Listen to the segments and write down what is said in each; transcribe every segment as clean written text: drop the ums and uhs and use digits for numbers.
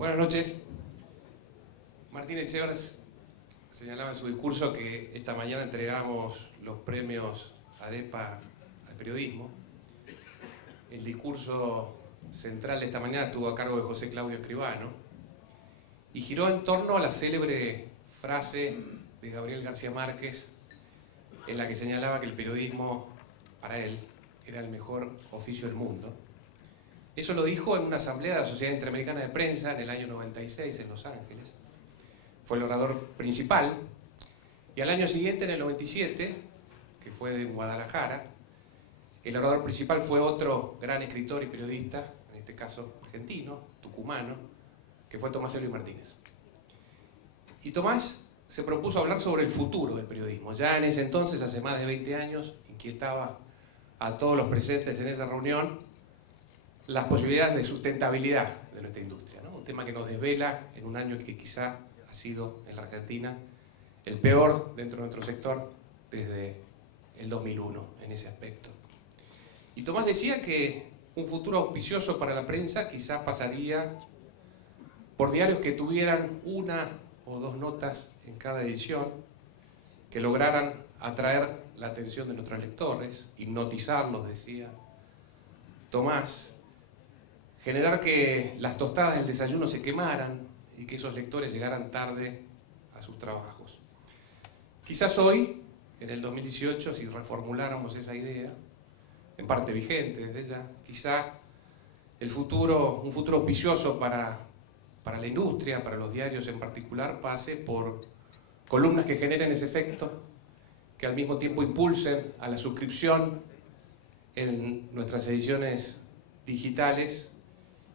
Buenas noches. Martín Echevers señalaba en su discurso que esta mañana entregamos los premios ADEPA al periodismo. El discurso central de esta mañana estuvo a cargo de José Claudio Escribano y giró en torno a la célebre frase de Gabriel García Márquez en la que señalaba que el periodismo, para él, era el mejor oficio del mundo. Eso lo dijo en una asamblea de la Sociedad Interamericana de Prensa en el año 96 en Los Ángeles. Fue el orador principal. Y al año siguiente, en el 97, que fue en Guadalajara, el orador principal fue otro gran escritor y periodista, en este caso argentino, tucumano, que fue Tomás Eloy Martínez. Y Tomás se propuso hablar sobre el futuro del periodismo. Ya en ese entonces, hace más de 20 años, inquietaba a todos los presentes en esa reunión las posibilidades de sustentabilidad de nuestra industria, ¿no? Un tema que nos desvela en un año que quizá ha sido en la Argentina el peor dentro de nuestro sector desde el 2001 en ese aspecto. Y Tomás decía que un futuro auspicioso para la prensa quizá pasaría por diarios que tuvieran una o dos notas en cada edición, que lograran atraer la atención de nuestros lectores, hipnotizarlos, decía Tomás, generar que las tostadas del desayuno se quemaran y que esos lectores llegaran tarde a sus trabajos. Quizás hoy, en el 2018, si reformuláramos esa idea, en parte vigente desde ya, quizá un futuro auspicioso para la industria, para los diarios en particular, pase por columnas que generen ese efecto, que al mismo tiempo impulsen a la suscripción en nuestras ediciones digitales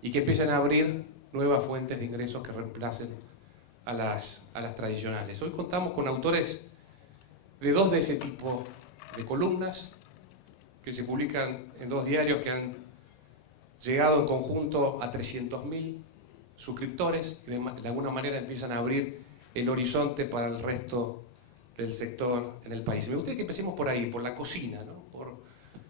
y que empiecen a abrir nuevas fuentes de ingresos que reemplacen a las tradicionales. Hoy contamos con autores de dos de ese tipo de columnas que se publican en dos diarios que han llegado en conjunto a 300.000 suscriptores y de alguna manera empiezan a abrir el horizonte para el resto del sector en el país. Me gustaría que empecemos por ahí, por la cocina, ¿no?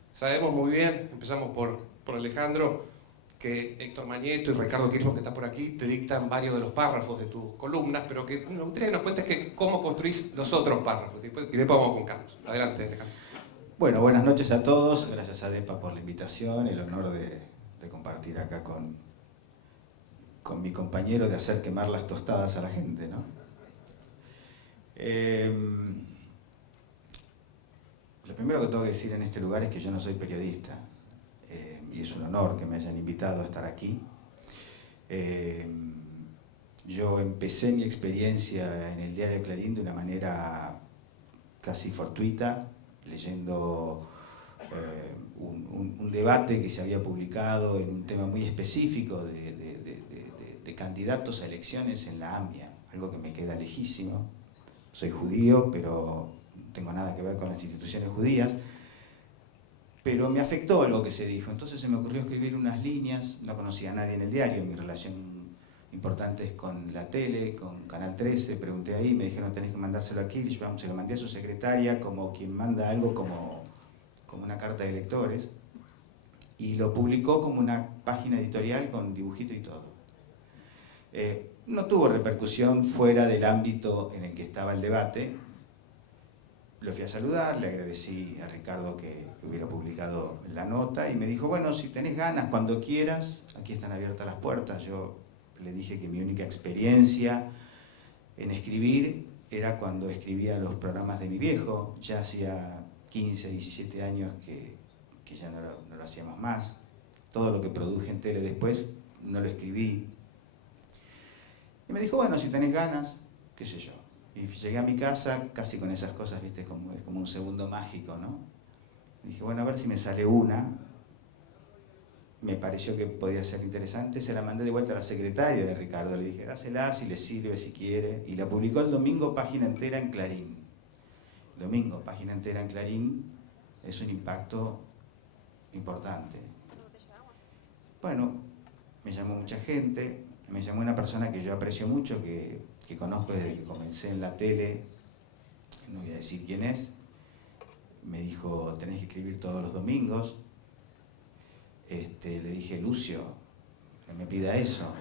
Sabemos muy bien, empezamos por Alejandro, que Héctor Mañeto y Ricardo Kirchhoff, que está por aquí, te dictan varios de los párrafos de tus columnas, pero que me gustaría que nos cuentes cómo construís los otros párrafos. Y después vamos con Carlos. Adelante, Alejandro. Bueno, buenas noches a todos. Gracias a ADEPA por la invitación, el honor de compartir acá con mi compañero, de hacer quemar las tostadas a la gente, ¿no? Lo primero que tengo que decir en este lugar es que yo no soy periodista. Y es un honor que me hayan invitado a estar aquí. Yo empecé mi experiencia en el diario Clarín de una manera casi fortuita, leyendo un debate que se había publicado en un tema muy específico de candidatos a elecciones en la AMIA, algo que me queda lejísimo. Soy judío, pero no tengo nada que ver con las instituciones judías. Pero me afectó algo que se dijo, entonces se me ocurrió escribir unas líneas. No conocía a nadie en el diario, mi relación importante es con la tele, con Canal 13, pregunté ahí, me dijeron tenés que mandárselo a Kirchhoff, se lo mandé a su secretaria como quien manda algo como una carta de lectores, y lo publicó como una página editorial con dibujito y todo. No tuvo repercusión fuera del ámbito en el que estaba el debate. Lo fui a saludar, le agradecí a Ricardo que hubiera publicado la nota y me dijo, bueno, si tenés ganas, cuando quieras, aquí están abiertas las puertas. Yo le dije que mi única experiencia en escribir era cuando escribía los programas de mi viejo. Ya hacía 15, 17 años que ya no lo hacíamos más. Todo lo que produje en tele después no lo escribí. Y me dijo, bueno, si tenés ganas, qué sé yo. Y llegué a mi casa casi con esas cosas, ¿viste? Es como un segundo mágico, ¿no? Y dije, bueno, a ver si me sale una. Me pareció que podía ser interesante. Se la mandé de vuelta a la secretaria de Ricardo. Le dije, dásela si le sirve, si quiere. Y la publicó el domingo, página entera en Clarín. Domingo, página entera en Clarín, es un impacto importante. Bueno, me llamó mucha gente. Me llamó una persona que yo aprecio mucho, que conozco desde que comencé en la tele, no voy a decir quién es. Me dijo, tenés que escribir todos los domingos. Le dije, Lucio, no me pida eso.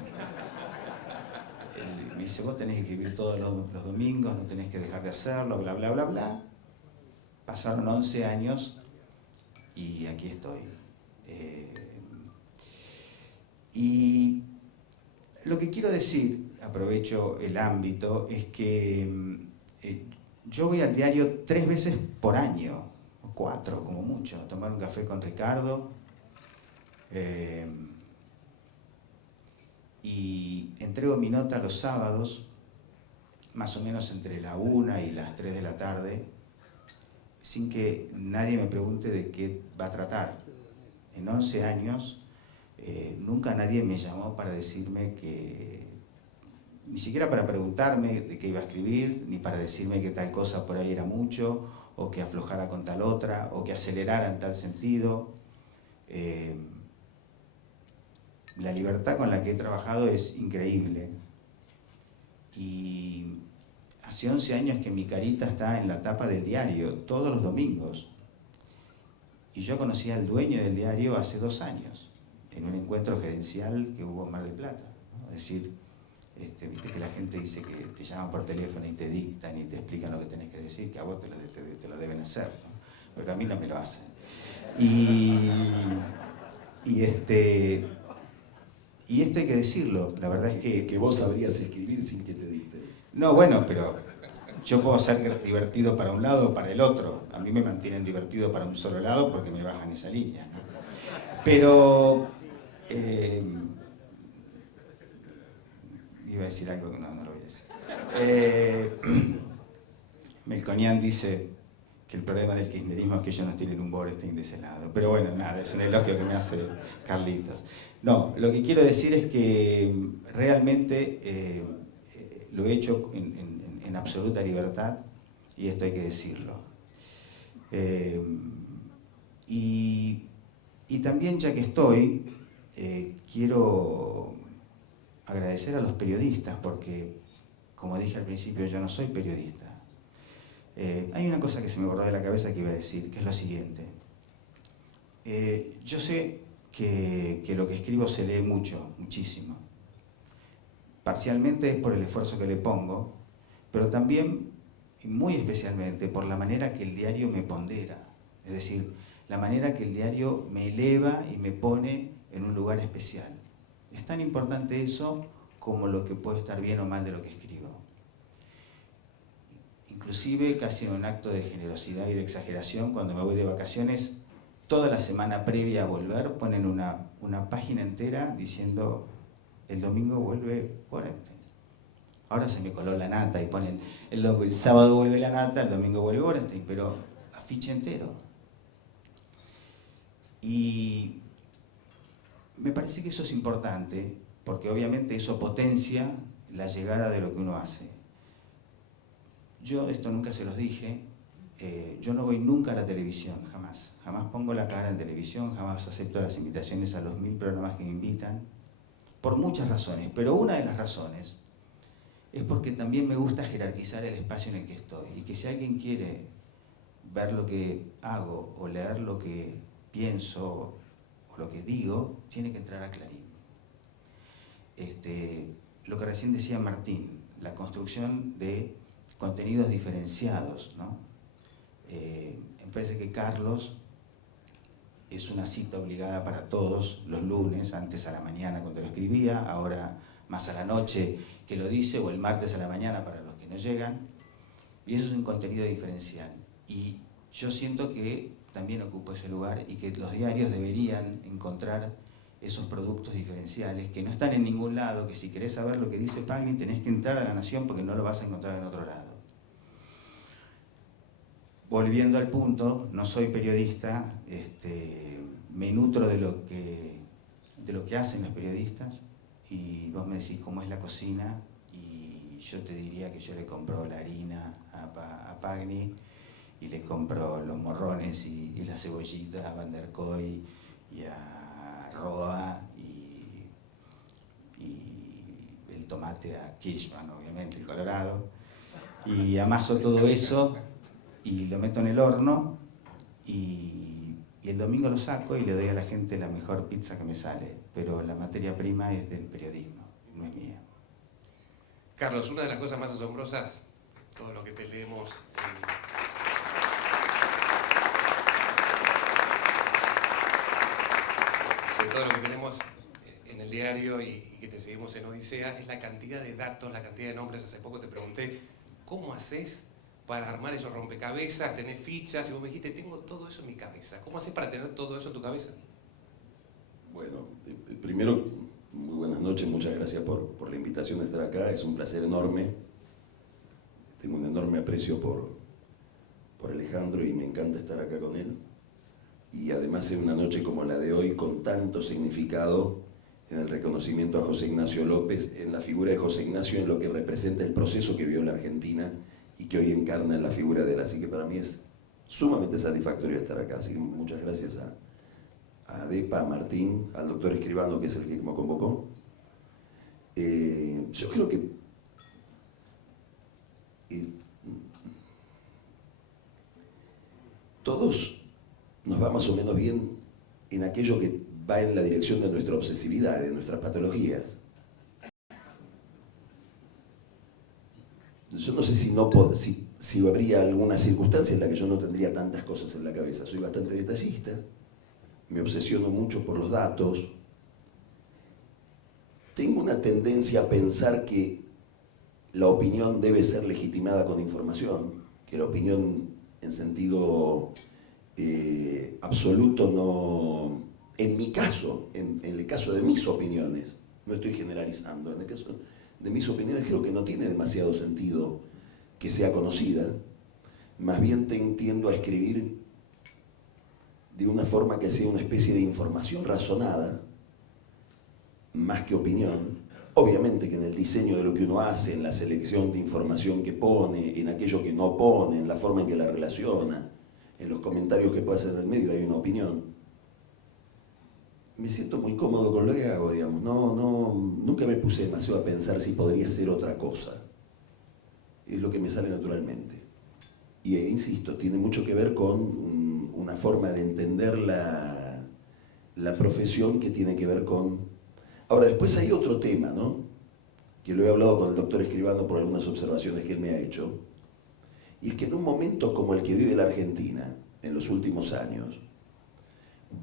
Me dice, vos tenés que escribir todos los domingos, no tenés que dejar de hacerlo, bla, bla, bla, bla. Pasaron 11 años y aquí estoy. Y lo que quiero decir, aprovecho el ámbito, es que yo voy al diario 3 veces por año, o 4 como mucho, a tomar un café con Ricardo. Y entrego mi nota los sábados, más o menos entre la 1 y las 3 de la tarde, sin que nadie me pregunte de qué va a tratar. En 11 años, nunca nadie me llamó para decirme que, ni siquiera para preguntarme de qué iba a escribir, ni para decirme que tal cosa por ahí era mucho, o que aflojara con tal otra, o que acelerara en tal sentido. La libertad con la que he trabajado es increíble. Y hace 11 años que mi carita está en la tapa del diario, todos los domingos. Y yo conocí al dueño del diario hace 2 años, en un encuentro gerencial que hubo en Mar del Plata, ¿no? Es decir, viste que la gente dice que te llaman por teléfono y te dictan y te explican lo que tenés que decir, que a vos te lo deben hacer, ¿no? Pero a mí no me lo hacen. Y esto hay que decirlo, la verdad es que vos sabrías escribir sin que te dicten. No, bueno, pero yo puedo ser divertido para un lado o para el otro. A mí me mantienen divertido para un solo lado porque me bajan esa línea, ¿no? Pero iba a decir algo que no lo voy a decir. Melconian dice que el problema del kirchnerismo es que ellos no tienen un Bernstein de ese lado. Pero bueno, nada, es un elogio que me hace Carlitos. No, lo que quiero decir es que realmente lo he hecho en absoluta libertad, y esto hay que decirlo. Y también, ya que estoy, quiero agradecer a los periodistas, porque, como dije al principio, yo no soy periodista. Hay una cosa que se me borró de la cabeza que iba a decir, que es lo siguiente. Yo sé que lo que escribo se lee mucho, muchísimo. Parcialmente es por el esfuerzo que le pongo, pero también, y muy especialmente, por la manera que el diario me pondera. Es decir, la manera que el diario me eleva y me pone en un lugar especial. Es tan importante eso como lo que puede estar bien o mal de lo que escribo. Inclusive, casi en un acto de generosidad y de exageración, cuando me voy de vacaciones, toda la semana previa a volver ponen una página entera diciendo: el domingo vuelve Bernstein. Ahora se me coló la nata y ponen el sábado vuelve la nata, el domingo vuelve Bernstein, pero afiche entero. Y me parece que eso es importante, porque obviamente eso potencia la llegada de lo que uno hace. Yo esto nunca se los dije, yo no voy nunca a la televisión, jamás. Jamás pongo la cara en televisión, jamás acepto las invitaciones a los 1000 programas que me invitan, por muchas razones, pero una de las razones es porque también me gusta jerarquizar el espacio en el que estoy, y que si alguien quiere ver lo que hago o leer lo que pienso o lo que digo, tiene que entrar a Clarín. Lo que recién decía Martín, la construcción de contenidos diferenciados, ¿no? Me parece que Carlos es una cita obligada para todos los lunes, antes a la mañana cuando lo escribía, ahora más a la noche que lo dice, o el martes a la mañana para los que no llegan, y eso es un contenido diferencial. Y yo siento que también ocupo ese lugar, y que los diarios deberían encontrar esos productos diferenciales que no están en ningún lado, que si querés saber lo que dice Pagni tenés que entrar a La Nación porque no lo vas a encontrar en otro lado. Volviendo al punto, no soy periodista, me nutro de lo que hacen los periodistas, y vos me decís cómo es la cocina, y yo te diría que yo le compro la harina a Pagni, y le compro los morrones y la cebollita a Van der Koy y a Roa, y el tomate a Kirchmann, obviamente, el Colorado, y amaso todo eso y lo meto en el horno, y el domingo lo saco y le doy a la gente la mejor pizza que me sale, pero la materia prima es del periodismo, no es mía. Carlos, una de las cosas más asombrosas, todo lo que te leemos de todo lo que tenemos en el diario y que te seguimos en Odisea, es la cantidad de datos, la cantidad de nombres. Hace poco te pregunté, ¿cómo haces para armar esos rompecabezas? ¿Tenés fichas? Y vos me dijiste, tengo todo eso en mi cabeza. ¿Cómo haces para tener todo eso en tu cabeza? Bueno, primero, muy buenas noches, muchas gracias por la invitación de estar acá, es un placer enorme. Tengo un enorme aprecio por Alejandro y me encanta estar acá con él. Y además en una noche como la de hoy, con tanto significado en el reconocimiento a José Ignacio López, en la figura de José Ignacio, en lo que representa el proceso que vivió la Argentina y que hoy encarna en la figura de él. Así que para mí es sumamente satisfactorio estar acá. Así que muchas gracias a ADEPA, a Martín, al doctor Escribano, que es el que me convocó. Yo creo que todos nos va más o menos bien en aquello que va en la dirección de nuestra obsesividad, de nuestras patologías. Yo no sé si habría alguna circunstancia en la que yo no tendría tantas cosas en la cabeza. Soy bastante detallista, me obsesiono mucho por los datos. Tengo una tendencia a pensar que la opinión debe ser legitimada con información, que la opinión en sentido absoluto no... En mi caso, en el caso de mis opiniones, no estoy generalizando, en el caso de mis opiniones creo que no tiene demasiado sentido que sea conocida, más bien tiendo a escribir de una forma que sea una especie de información razonada, más que opinión. Obviamente que en el diseño de lo que uno hace, en la selección de información que pone, en aquello que no pone, en la forma en que la relaciona, en los comentarios que puede hacer en el medio hay una opinión. Me siento muy cómodo con lo que hago, digamos. Nunca me puse demasiado a pensar si podría ser otra cosa. Es lo que me sale naturalmente. Y insisto, tiene mucho que ver con una forma de entender la profesión que tiene que ver con... Ahora, después hay otro tema, ¿no? Que lo he hablado con el doctor Escribano por algunas observaciones que él me ha hecho. Y es que en un momento como el que vive la Argentina en los últimos años,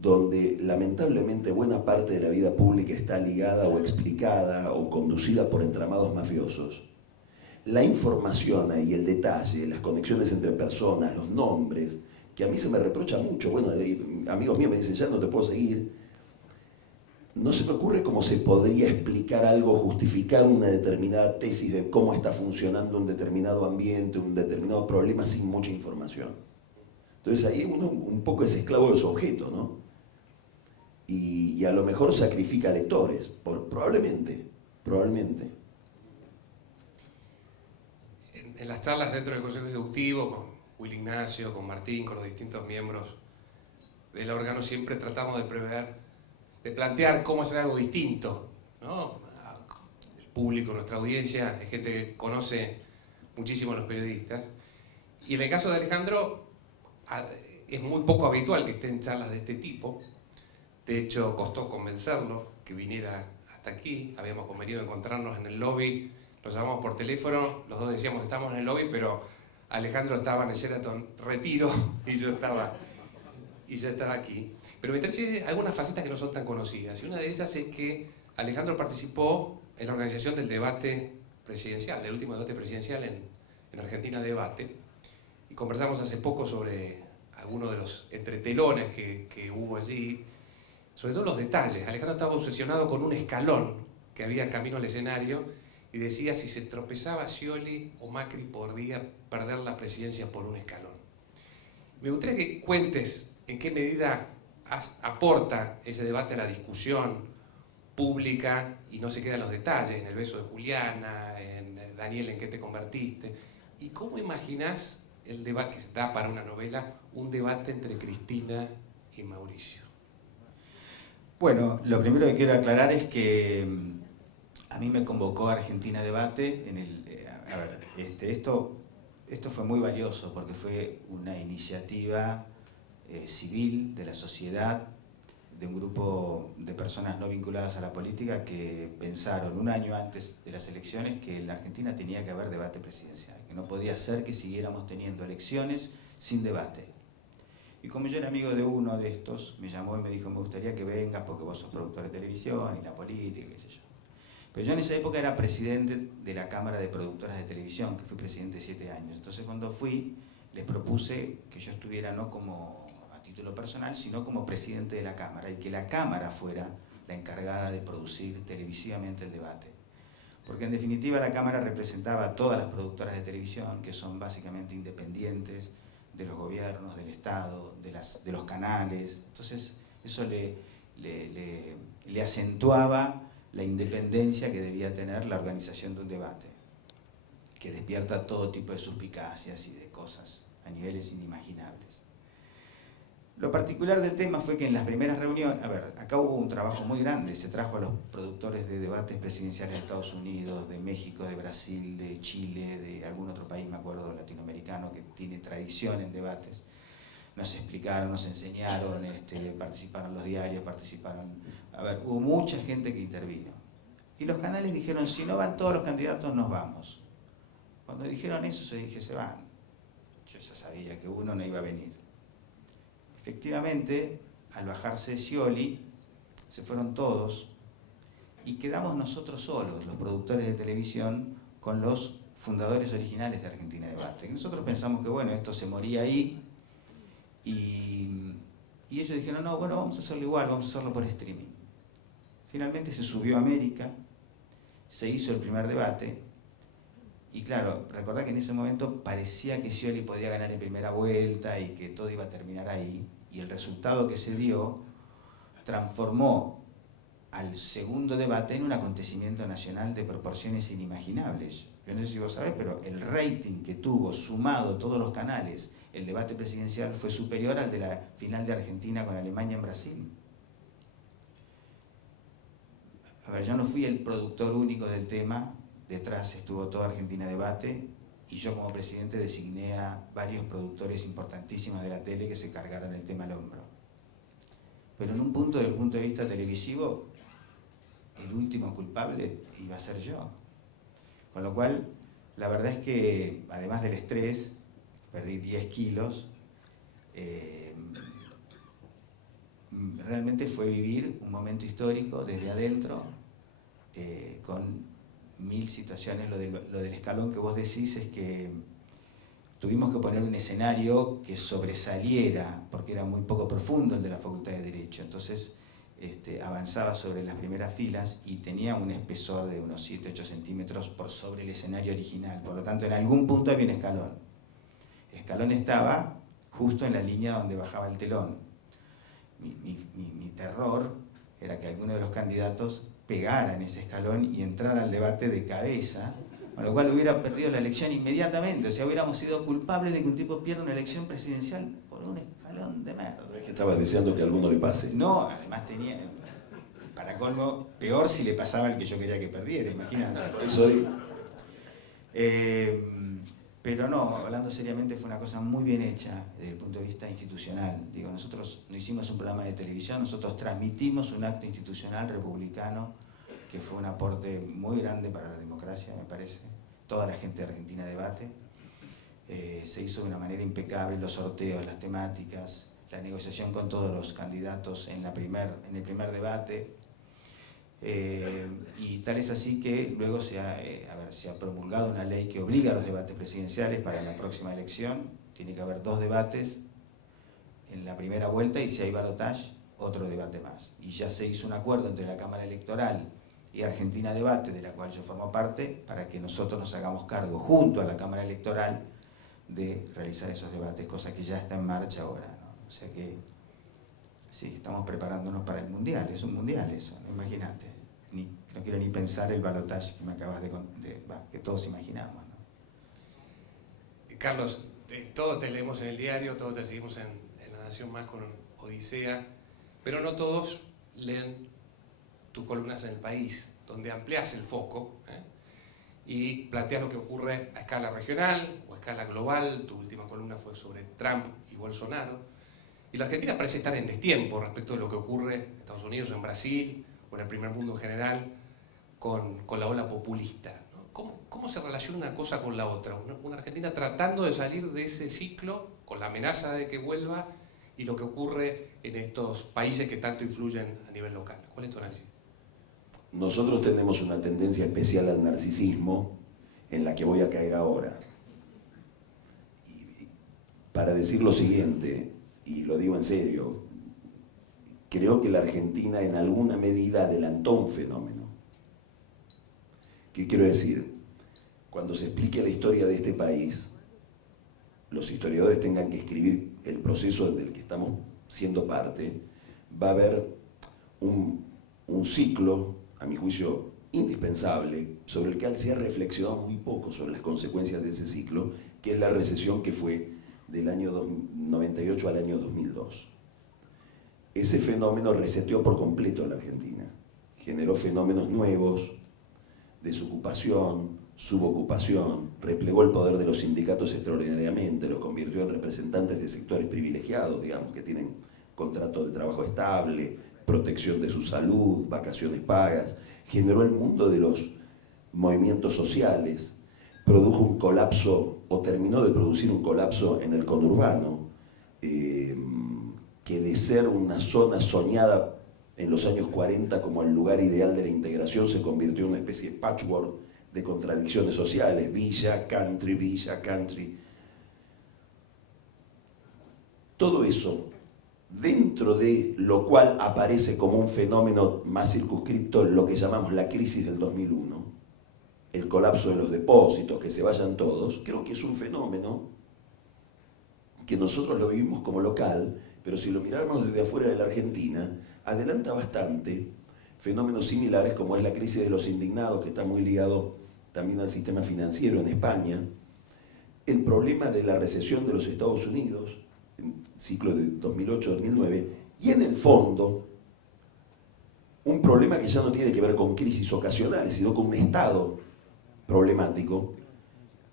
donde lamentablemente buena parte de la vida pública está ligada o explicada o conducida por entramados mafiosos, la información y el detalle, las conexiones entre personas, los nombres, que a mí se me reprocha mucho, bueno, amigos míos me dicen, ya no te puedo seguir, no se me ocurre cómo se podría explicar algo, justificar una determinada tesis de cómo está funcionando un determinado ambiente, un determinado problema sin mucha información. Entonces ahí uno un poco es esclavo de su objeto, ¿no? Y a lo mejor sacrifica lectores, probablemente. En las charlas dentro del Consejo Ejecutivo, con Will Ignacio, con Martín, con los distintos miembros del órgano, siempre tratamos de plantear cómo hacer algo distinto, ¿no? El público, nuestra audiencia, es gente que conoce muchísimo a los periodistas. Y en el caso de Alejandro, es muy poco habitual que esté en charlas de este tipo. De hecho, costó convencerlo que viniera hasta aquí. Habíamos convenido encontrarnos en el lobby, nos llamamos por teléfono, los dos decíamos estamos en el lobby, pero Alejandro estaba en el Sheraton Retiro y yo estaba aquí. Pero me interesa algunas facetas que no son tan conocidas. Y una de ellas es que Alejandro participó en la organización del debate presidencial, del último debate presidencial en Argentina Debate. Y conversamos hace poco sobre algunos de los entretelones que hubo allí, sobre todo los detalles. Alejandro estaba obsesionado con un escalón que había camino al escenario y decía si se tropezaba Scioli o Macri podría perder la presidencia por un escalón. Me gustaría que cuentes en qué medida aporta ese debate a la discusión pública y no se quedan los detalles, en el beso de Juliana, en Daniel, ¿en qué te convertiste? ¿Y cómo imaginás el debate que se da para una novela, un debate entre Cristina y Mauricio? Bueno, lo primero que quiero aclarar es que a mí me convocó Argentina Debate. Esto fue muy valioso porque fue una iniciativa civil de la sociedad de un grupo de personas no vinculadas a la política que pensaron un año antes de las elecciones que en la Argentina tenía que haber debate presidencial, que no podía ser que siguiéramos teniendo elecciones sin debate. Y como yo era amigo de uno de estos, me llamó y me dijo, me gustaría que vengas porque vos sos productor de televisión y la política, qué sé yo. Pero yo en esa época era presidente de la Cámara de Productoras de Televisión, que fui presidente 7 años. Entonces cuando fui, les propuse que yo estuviera no como a título personal, sino como presidente de la Cámara, y que la Cámara fuera la encargada de producir televisivamente el debate. Porque en definitiva la Cámara representaba a todas las productoras de televisión, que son básicamente independientes de los gobiernos, del Estado, de los canales. Entonces eso le acentuaba la independencia que debía tener la organización de un debate, que despierta todo tipo de suspicacias y de cosas a niveles inimaginables. Lo particular del tema fue que en las primeras reuniones, acá hubo un trabajo muy grande, se trajo a los productores de debates presidenciales de Estados Unidos, de México, de Brasil, de Chile, de algún otro país, me acuerdo, latinoamericano, que tiene tradición en debates. Nos explicaron, nos enseñaron, participaron los diarios, hubo mucha gente que intervino. Y los canales dijeron, si no van todos los candidatos, nos vamos. Cuando dijeron eso, yo dije, se van. Yo ya sabía que uno no iba a venir. Efectivamente, al bajarse Scioli, se fueron todos y quedamos nosotros solos, los productores de televisión, con los fundadores originales de Argentina Debate. Y nosotros pensamos que bueno, esto se moría ahí y ellos dijeron, no, bueno, vamos a hacerlo igual, vamos a hacerlo por streaming. Finalmente se subió a América, se hizo el primer debate y claro, recordá que en ese momento parecía que Scioli podía ganar en primera vuelta y que todo iba a terminar ahí, y el resultado que se dio transformó al segundo debate en un acontecimiento nacional de proporciones inimaginables. Yo no sé si vos sabés, pero el rating que tuvo, sumado todos los canales, el debate presidencial fue superior al de la final de Argentina con Alemania en Brasil. Yo no fui el productor único del tema, detrás estuvo toda Argentina Debate, y yo como presidente designé a varios productores importantísimos de la tele que se cargaron el tema al hombro. Pero en un punto, desde el punto de vista televisivo, el último culpable iba a ser yo. Con lo cual, la verdad es que, además del estrés, perdí 10 kilos, realmente fue vivir un momento histórico desde adentro, con 1000 situaciones. Lo del escalón que vos decís es que tuvimos que poner un escenario que sobresaliera, porque era muy poco profundo el de la Facultad de Derecho. Entonces avanzaba sobre las primeras filas y tenía un espesor de unos 7-8 centímetros por sobre el escenario original. Por lo tanto, en algún punto había un escalón. El escalón estaba justo en la línea donde bajaba el telón. Mi terror era que alguno de los candidatos pegara en ese escalón y entrara al debate de cabeza, con lo cual hubiera perdido la elección inmediatamente. O sea, hubiéramos sido culpables de que un tipo pierda una elección presidencial por un escalón de merda. ¿No es que estabas deseando que a alguno le pase? No, además tenía, para colmo, peor si le pasaba el que yo quería que perdiera, imagínate. Pero no, hablando seriamente, fue una cosa muy bien hecha desde el punto de vista institucional. Digo, nosotros no hicimos un programa de televisión, nosotros transmitimos un acto institucional republicano que fue un aporte muy grande para la democracia, me parece. Toda la gente de Argentina Debate. Se hizo de una manera impecable, los sorteos, las temáticas, la negociación con todos los candidatos en el primer debate. Y tal es así que luego se ha promulgado una ley que obliga a los debates presidenciales para la próxima elección. Tiene que haber 2 debates en la primera vuelta y si hay balotaje, otro debate más. Y ya se hizo un acuerdo entre la Cámara Electoral y Argentina Debate, de la cual yo formo parte, para que nosotros nos hagamos cargo junto a la Cámara Electoral de realizar esos debates, cosa que ya está en marcha ahora, ¿no? O sea que sí, estamos preparándonos para el Mundial, es un Mundial eso, ¿no? Imagínate. No quiero ni pensar el balotaje que me acabas que todos imaginamos, ¿no? Carlos, todos te leemos en el diario, todos te seguimos en La Nación Más con Odisea, pero no todos leen tus columnas en El País, donde amplias el foco y planteas lo que ocurre a escala regional o a escala global. Tu última columna fue sobre Trump y Bolsonaro. Y la Argentina parece estar en destiempo respecto de lo que ocurre en Estados Unidos, en Brasil o en el primer mundo en general con la ola populista, ¿no? ¿Cómo se relaciona una cosa con la otra? Una Argentina tratando de salir de ese ciclo con la amenaza de que vuelva y lo que ocurre en estos países que tanto influyen a nivel local. ¿Cuál es tu análisis? Nosotros tenemos una tendencia especial al narcisismo en la que voy a caer ahora. Y para decir lo siguiente, y lo digo en serio, creo que la Argentina en alguna medida adelantó un fenómeno. ¿Qué quiero decir? Cuando se explique la historia de este país, los historiadores tengan que escribir el proceso del que estamos siendo parte, va a haber un ciclo, a mi juicio, indispensable, sobre el que se ha reflexionado muy poco sobre las consecuencias de ese ciclo, que es la recesión que fue del año 98 al año 2002. Ese fenómeno reseteó por completo a la Argentina, generó fenómenos nuevos, desocupación, subocupación, replegó el poder de los sindicatos extraordinariamente, los convirtió en representantes de sectores privilegiados, digamos, que tienen contrato de trabajo estable, protección de su salud, vacaciones pagas, generó el mundo de los movimientos sociales, produjo un colapso, o terminó de producir un colapso en el conurbano, que de ser una zona soñada en los años 40 como el lugar ideal de la integración, se convirtió en una especie de patchwork de contradicciones sociales, villa, country. Todo eso, dentro de lo cual aparece como un fenómeno más circunscripto lo que llamamos la crisis del 2001, el colapso de los depósitos, que se vayan todos, creo que es un fenómeno que nosotros lo vivimos como local, pero si lo miramos desde afuera de la Argentina, adelanta bastante fenómenos similares como es la crisis de los indignados, que está muy ligado también al sistema financiero en España, el problema de la recesión de los Estados Unidos, en ciclo de 2008-2009, y en el fondo, un problema que ya no tiene que ver con crisis ocasionales, sino con un estado problemático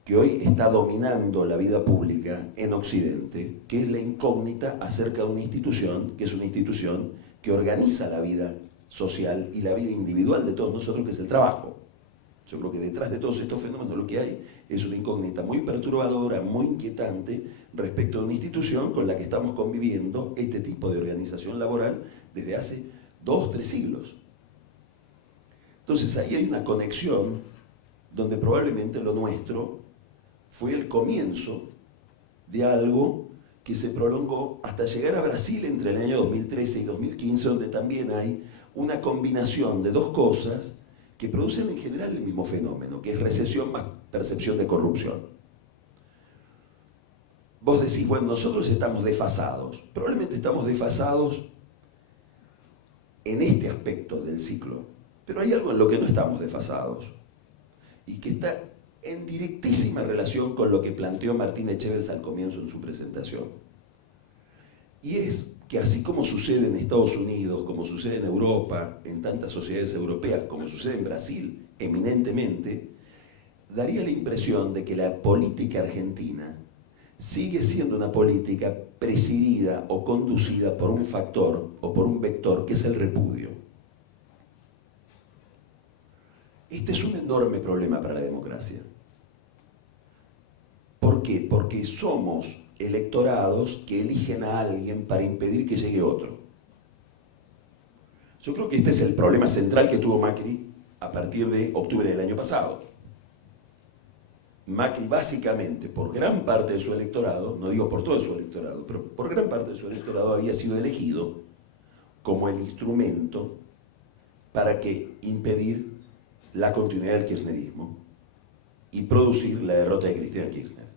que hoy está dominando la vida pública en Occidente, que es la incógnita acerca de una institución, que es una institución que organiza la vida social y la vida individual de todos nosotros, que es el trabajo. Yo creo que detrás de todos estos fenómenos lo que hay es una incógnita muy perturbadora, muy inquietante respecto a una institución con la que estamos conviviendo este tipo de organización laboral desde hace 2 o 3 siglos. Entonces ahí hay una conexión donde probablemente lo nuestro fue el comienzo de algo que se prolongó hasta llegar a Brasil entre el año 2013 y 2015, donde también hay una combinación de 2 cosas que producen en general el mismo fenómeno, que es recesión más percepción de corrupción. Vos decís, bueno, nosotros estamos desfasados. Probablemente estamos desfasados en este aspecto del ciclo, pero hay algo en lo que no estamos desfasados y que está en directísima relación con lo que planteó Martín Echevers al comienzo en su presentación. Y es que así como sucede en Estados Unidos, como sucede en Europa, en tantas sociedades europeas, como sucede en Brasil, eminentemente, daría la impresión de que la política argentina sigue siendo una política presidida o conducida por un factor o por un vector que es el repudio. Este es un enorme problema para la democracia. ¿Por qué? Porque somos electorados que eligen a alguien para impedir que llegue otro. Yo creo que este es el problema central que tuvo Macri a partir de octubre del año pasado. Macri básicamente, por gran parte de su electorado, no digo por todo su electorado, pero por gran parte de su electorado había sido elegido como el instrumento para impedir la continuidad del kirchnerismo y producir la derrota de Cristina Kirchner.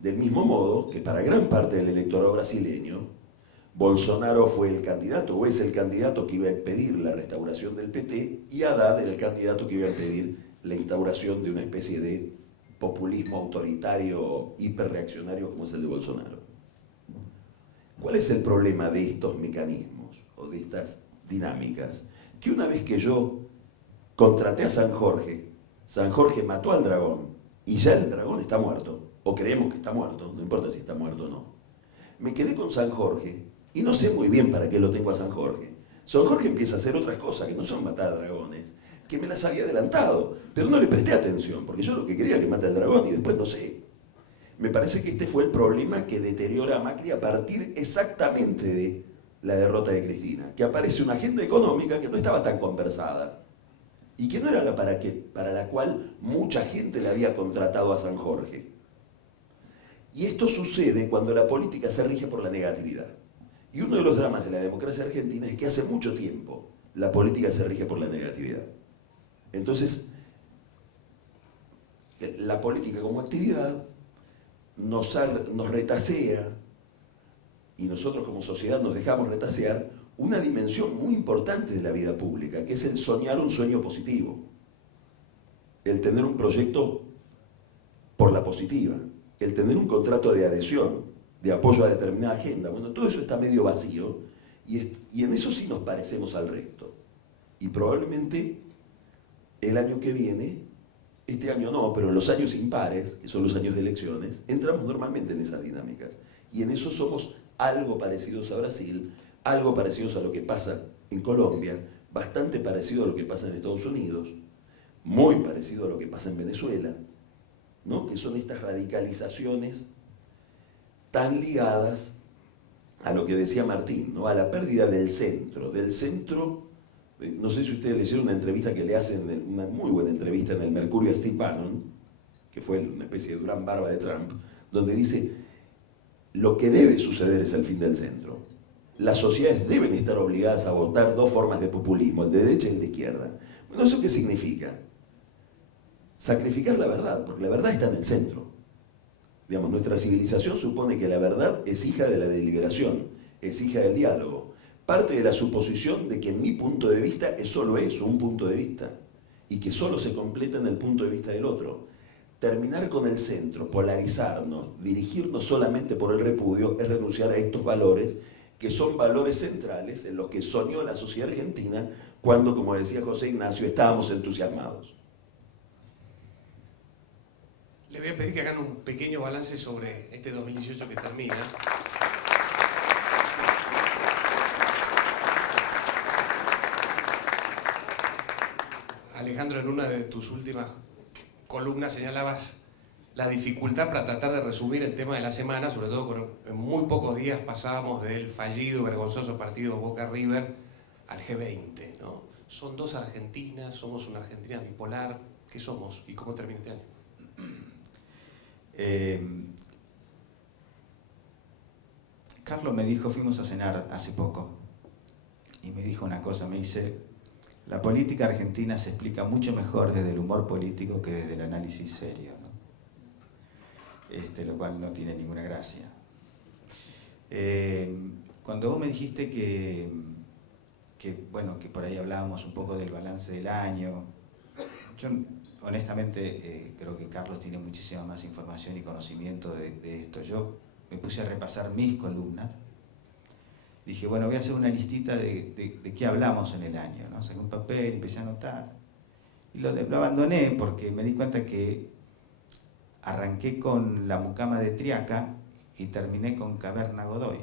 Del mismo modo que para gran parte del electorado brasileño, Bolsonaro fue el candidato, o es el candidato que iba a impedir la restauración del PT, y Haddad era el candidato que iba a impedir la instauración de una especie de populismo autoritario, hiperreaccionario como es el de Bolsonaro. ¿Cuál es el problema de estos mecanismos, o de estas dinámicas? Que una vez que yo contraté a San Jorge mató al dragón, y ya el dragón está muerto, o creemos que está muerto, no importa si está muerto o no. me quedé con San Jorge y no sé muy bien para qué lo tengo a San Jorge. San Jorge empieza a hacer otras cosas que no son matar dragones, que me las había adelantado, pero no le presté atención, porque yo lo que quería era que mate al dragón y después no sé. Me parece que este fue el problema que deteriora a Macri a partir exactamente de la derrota de Cristina, que aparece una agenda económica que no estaba tan conversada y que no era la para la cual mucha gente le había contratado a San Jorge. Y esto sucede cuando la política se rige por la negatividad. Y uno de los dramas de la democracia argentina es que hace mucho tiempo la política se rige por la negatividad. Entonces, la política como actividad nos retasea, y nosotros como sociedad nos dejamos retasear, una dimensión muy importante de la vida pública, que es el soñar un sueño positivo, el tener un proyecto por la positiva, el tener un contrato de adhesión, de apoyo a determinada agenda. Bueno, todo eso está medio vacío, y en eso sí nos parecemos al resto. Y probablemente el año que viene, este año no, pero en los años impares, que son los años de elecciones, entramos normalmente en esas dinámicas. Y en eso somos algo parecidos a Brasil, algo parecidos a lo que pasa en Colombia, bastante parecido a lo que pasa en Estados Unidos, muy parecido a lo que pasa en Venezuela, ¿no? Que son estas radicalizaciones tan ligadas a lo que decía Martín, ¿no? A la pérdida del centro. No sé si ustedes leyeron una entrevista que le hacen, una muy buena entrevista en el Mercurio a Steve Bannon, que fue una especie de Durán Barba de Trump, donde dice: lo que debe suceder es el fin del centro. Las sociedades deben estar obligadas a votar dos formas de populismo, el de derecha y el de izquierda. Bueno, ¿eso qué significa? Sacrificar la verdad, porque la verdad está en el centro. Digamos, nuestra civilización supone que la verdad es hija de la deliberación, es hija del diálogo. Parte de la suposición de que mi punto de vista es solo eso, un punto de vista, y que solo se completa en el punto de vista del otro. Terminar con el centro, polarizarnos, dirigirnos solamente por el repudio, es renunciar a estos valores, que son valores centrales en los que soñó la sociedad argentina cuando, como decía José Ignacio, estábamos entusiasmados. Le voy a pedir que hagan un pequeño balance sobre este 2018 que termina. Alejandro, en una de tus últimas columnas señalabas la dificultad para tratar de resumir el tema de la semana, sobre todo cuando en muy pocos días pasábamos del fallido, vergonzoso partido Boca River al G20, ¿no? Son dos Argentinas, somos una Argentina bipolar. ¿Qué somos y cómo termina este año? Carlos me dijo, fuimos a cenar hace poco, y me dijo una cosa, me dice: la política argentina se explica mucho mejor desde el humor político que desde el análisis serio, ¿no? Lo cual no tiene ninguna gracia. Cuando vos me dijiste que por ahí hablábamos un poco del balance del año, yo honestamente creo que Carlos tiene muchísima más información y conocimiento de esto. Yo me puse a repasar mis columnas. Dije, bueno, voy a hacer una listita de qué hablamos en el año, ¿no? Saqué un papel, empecé a anotar. Y lo abandoné porque me di cuenta que arranqué con la mucama de Triaca y terminé con Caverna Godoy.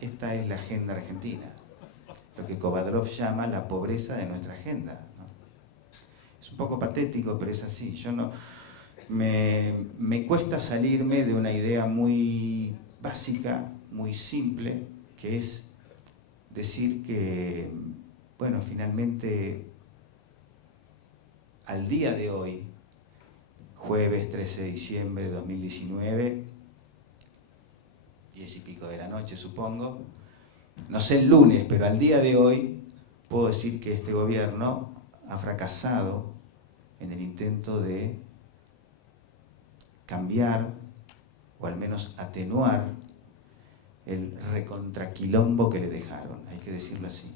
Esta es la agenda argentina, lo que Kovadrov llama la pobreza de nuestra agenda, ¿no? Es un poco patético, pero es así. Yo no, me cuesta salirme de una idea muy básica, muy simple, que es decir que, bueno, finalmente, al día de hoy, jueves 13 de diciembre de 2019, 10 y pico de la noche supongo, no sé el lunes, pero al día de hoy puedo decir que este gobierno ha fracasado en el intento de cambiar, o al menos atenuar, el recontraquilombo que le dejaron, hay que decirlo así.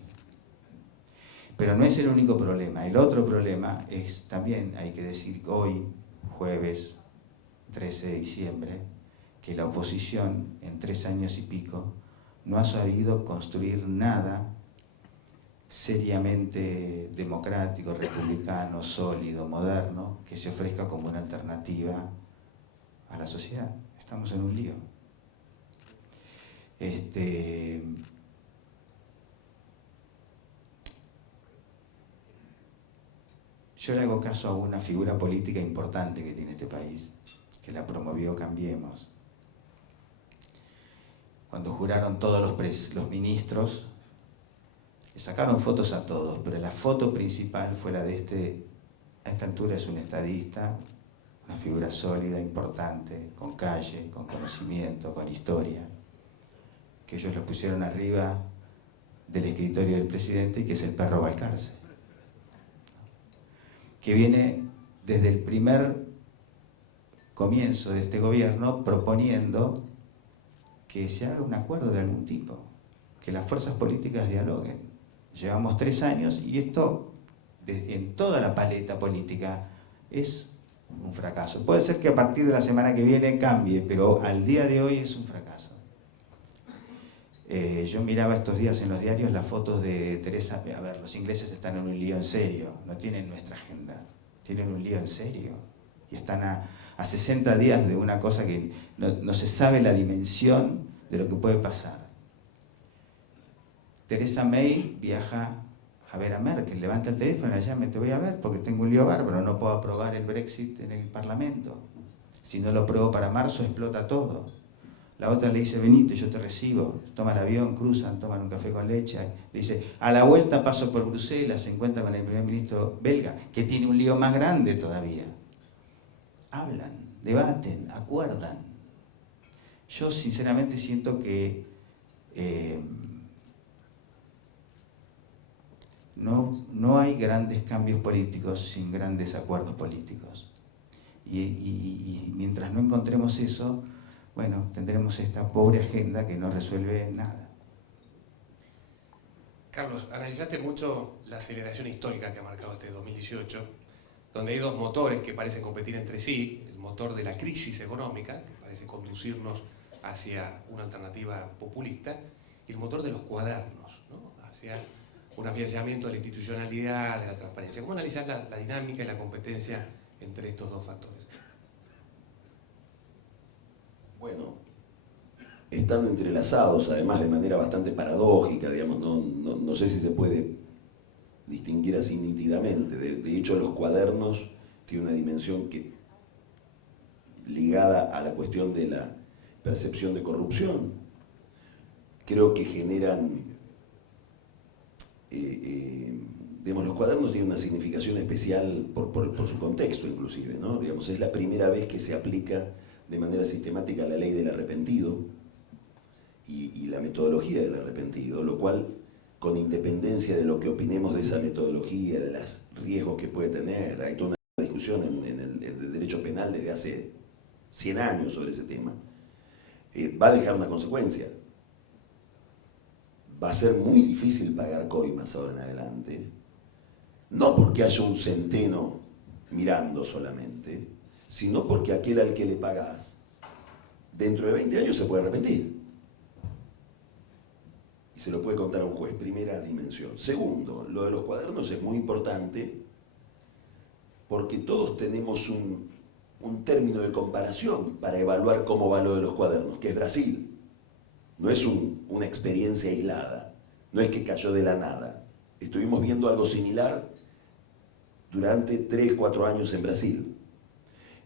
Pero no es el único problema. El otro problema es también, hay que decir, hoy, jueves 13 de diciembre, que la oposición en 3 años y pico no ha sabido construir nada seriamente democrático, republicano, sólido, moderno, que se ofrezca como una alternativa a la sociedad. Estamos en un lío. Yo le hago caso a una figura política importante que tiene este país, que la promovió Cambiemos. Cuando juraron todos los ministros, le sacaron fotos a todos, pero la foto principal fue la de a esta altura es un estadista, una figura sólida, importante, con calle, con conocimiento, con historia, que ellos lo pusieron arriba del escritorio del presidente y que es el perro Balcarce, que viene desde el primer comienzo de este gobierno proponiendo que se haga un acuerdo de algún tipo, que las fuerzas políticas dialoguen. Llevamos 3 años y esto, en toda la paleta política, es un fracaso. Puede ser que a partir de la semana que viene cambie, pero al día de hoy es un fracaso. Yo miraba estos días en los diarios las fotos de Teresa. A ver, los ingleses están en un lío en serio, no tienen nuestra agenda, tienen un lío en serio. Y están a 60 días de una cosa que no se sabe la dimensión de lo que puede pasar. Theresa May viaja a ver a Merkel, levanta el teléfono y la llama, te voy a ver porque tengo un lío bárbaro, no puedo aprobar el Brexit en el Parlamento. Si no lo apruebo para marzo, explota todo. La otra le dice, venite, yo te recibo, toman el avión, cruzan, toman un café con leche. Le dice, a la vuelta paso por Bruselas, se encuentra con el primer ministro belga, que tiene un lío más grande todavía. Hablan, debaten, acuerdan. Yo sinceramente siento que no hay grandes cambios políticos sin grandes acuerdos políticos. Y mientras no encontremos eso, bueno, tendremos esta pobre agenda que no resuelve nada. Carlos, analizaste mucho la aceleración histórica que ha marcado este 2018, donde hay 2 motores que parecen competir entre sí, el motor de la crisis económica, que parece conducirnos hacia una alternativa populista, y el motor de los cuadernos, ¿no? Hacia un afianzamiento de la institucionalidad, de la transparencia. ¿Cómo analizás la dinámica y la competencia entre estos 2 factores? Bueno, están entrelazados, además de manera bastante paradójica, digamos, no sé si se puede distinguir así nítidamente. De hecho, los cuadernos tienen una dimensión ligada a la cuestión de la percepción de corrupción. Creo que generan, digamos, los cuadernos tienen una significación especial por su contexto, inclusive, ¿no? Digamos, es la primera vez que se aplica de manera sistemática la ley del arrepentido y la metodología del arrepentido, lo cual, con independencia de lo que opinemos de esa metodología, de los riesgos que puede tener, hay toda una discusión en el derecho penal desde hace 100 años sobre ese tema, va a dejar una consecuencia. Va a ser muy difícil pagar coimas ahora en adelante, no porque haya un centeno mirando solamente, sino porque aquel al que le pagás, dentro de 20 años se puede arrepentir. Y se lo puede contar a un juez, primera dimensión. Segundo, lo de los cuadernos es muy importante porque todos tenemos un término de comparación para evaluar cómo va lo de los cuadernos, que es Brasil. No es una experiencia aislada, no es que cayó de la nada. Estuvimos viendo algo similar durante 3, 4 años en Brasil.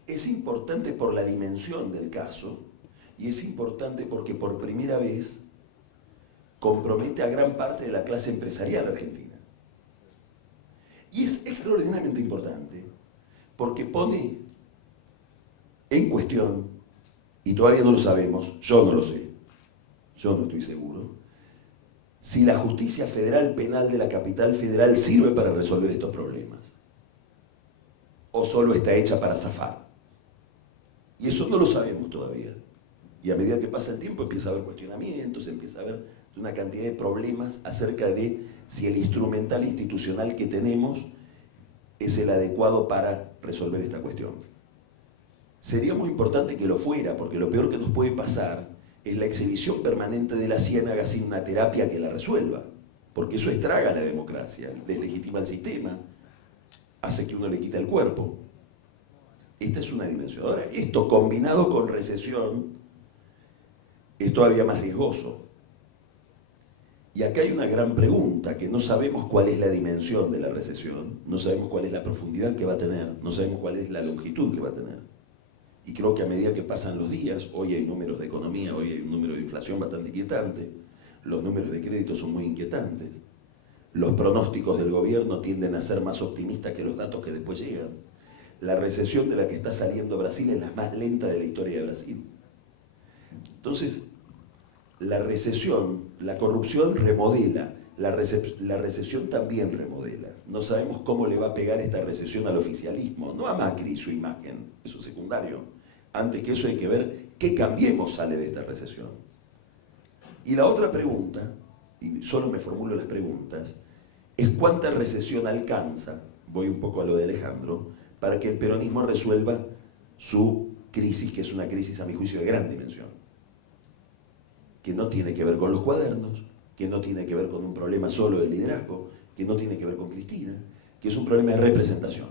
Es importante por la dimensión del caso y es importante porque por primera vez compromete a gran parte de la clase empresarial argentina. Y es extraordinariamente importante porque pone en cuestión, y todavía no lo sabemos, yo no lo sé, yo no estoy seguro, si la justicia federal penal de la capital federal sirve para resolver estos problemas o solo está hecha para zafar. Y eso no lo sabemos todavía. Y a medida que pasa el tiempo empieza a haber cuestionamientos, empieza a haber una cantidad de problemas acerca de si el instrumental institucional que tenemos es el adecuado para resolver esta cuestión. Sería muy importante que lo fuera, porque lo peor que nos puede pasar es la exhibición permanente de la ciénaga sin una terapia que la resuelva, porque eso estraga la democracia, deslegitima el sistema, hace que uno le quita el cuerpo. Esta es una dimensión. Ahora, esto combinado con recesión es todavía más riesgoso. Y acá hay una gran pregunta, que no sabemos cuál es la dimensión de la recesión, no sabemos cuál es la profundidad que va a tener, no sabemos cuál es la longitud que va a tener. Y creo que a medida que pasan los días, hoy hay números de economía, hoy hay un número de inflación bastante inquietante, los números de crédito son muy inquietantes, los pronósticos del gobierno tienden a ser más optimistas que los datos que después llegan. La recesión de la que está saliendo Brasil es la más lenta de la historia de Brasil. Entonces, la recesión, la corrupción remodela, la recesión también remodela. No sabemos cómo le va a pegar esta recesión al oficialismo, no a Macri y su imagen, eso es secundario. Antes que eso hay que ver qué Cambiemos sale de esta recesión. Y la otra pregunta, y solo me formulo las preguntas, es cuánta recesión alcanza, voy un poco a lo de Alejandro, para que el peronismo resuelva su crisis, que es una crisis a mi juicio de gran dimensión, que no tiene que ver con los cuadernos, que no tiene que ver con un problema solo de liderazgo, que no tiene que ver con Cristina, que es un problema de representación.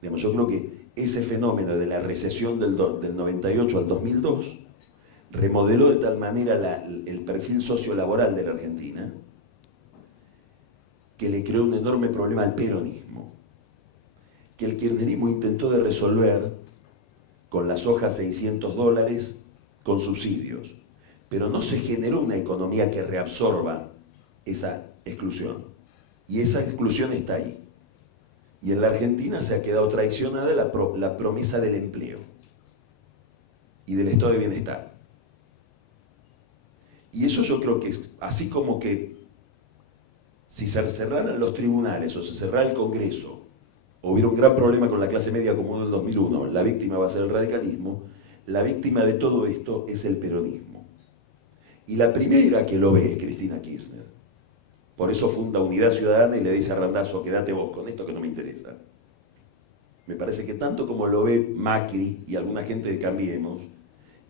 Digamos, yo creo que ese fenómeno de la recesión del 98 al 2002 remodeló de tal manera el perfil sociolaboral de la Argentina que le creó un enorme problema al peronismo, que el kirchnerismo intentó de resolver con las hojas $600 con subsidios, pero no se generó una economía que reabsorba esa exclusión. Y esa exclusión está ahí. Y en la Argentina se ha quedado traicionada la promesa del empleo y del estado de bienestar. Y eso yo creo que es así como que si se cerraran los tribunales o se cerrara el Congreso, o hubiera un gran problema con la clase media como en el 2001, la víctima va a ser el radicalismo, la víctima de todo esto es el peronismo. Y la primera que lo ve es Cristina Kirchner. Por eso funda Unidad Ciudadana y le dice a Randazzo, quédate vos con esto que no me interesa. Me parece que tanto como lo ve Macri y alguna gente de Cambiemos,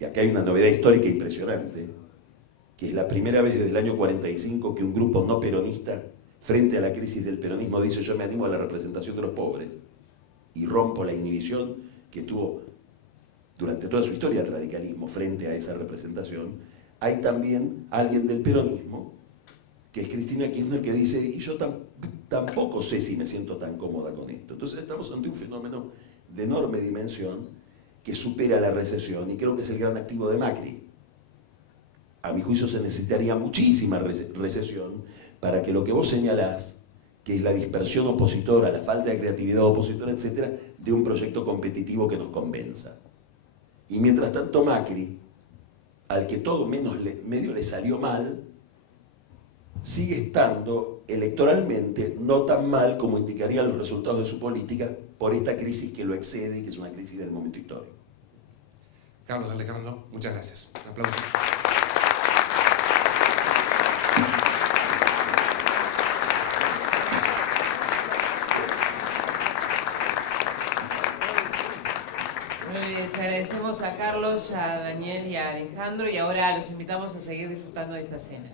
y acá hay una novedad histórica impresionante, que es la primera vez desde el año 45 que un grupo no peronista, frente a la crisis del peronismo, dice yo me animo a la representación de los pobres y rompo la inhibición que tuvo durante toda su historia el radicalismo frente a esa representación. Hay también alguien del peronismo, que es Cristina Kirchner, que dice, y yo tampoco sé si me siento tan cómoda con esto. Entonces estamos ante un fenómeno de enorme dimensión que supera la recesión y creo que es el gran activo de Macri. A mi juicio se necesitaría muchísima recesión para que lo que vos señalás, que es la dispersión opositora, la falta de creatividad opositora, etc., de un proyecto competitivo que nos convenza. Y mientras tanto Macri, al que todo medio le salió mal, sigue estando electoralmente no tan mal como indicarían los resultados de su política por esta crisis que lo excede y que es una crisis del momento histórico. Carlos Alejandro, muchas gracias. Un aplauso. Les agradecemos a Carlos, a Daniel y a Alejandro y ahora los invitamos a seguir disfrutando de esta cena.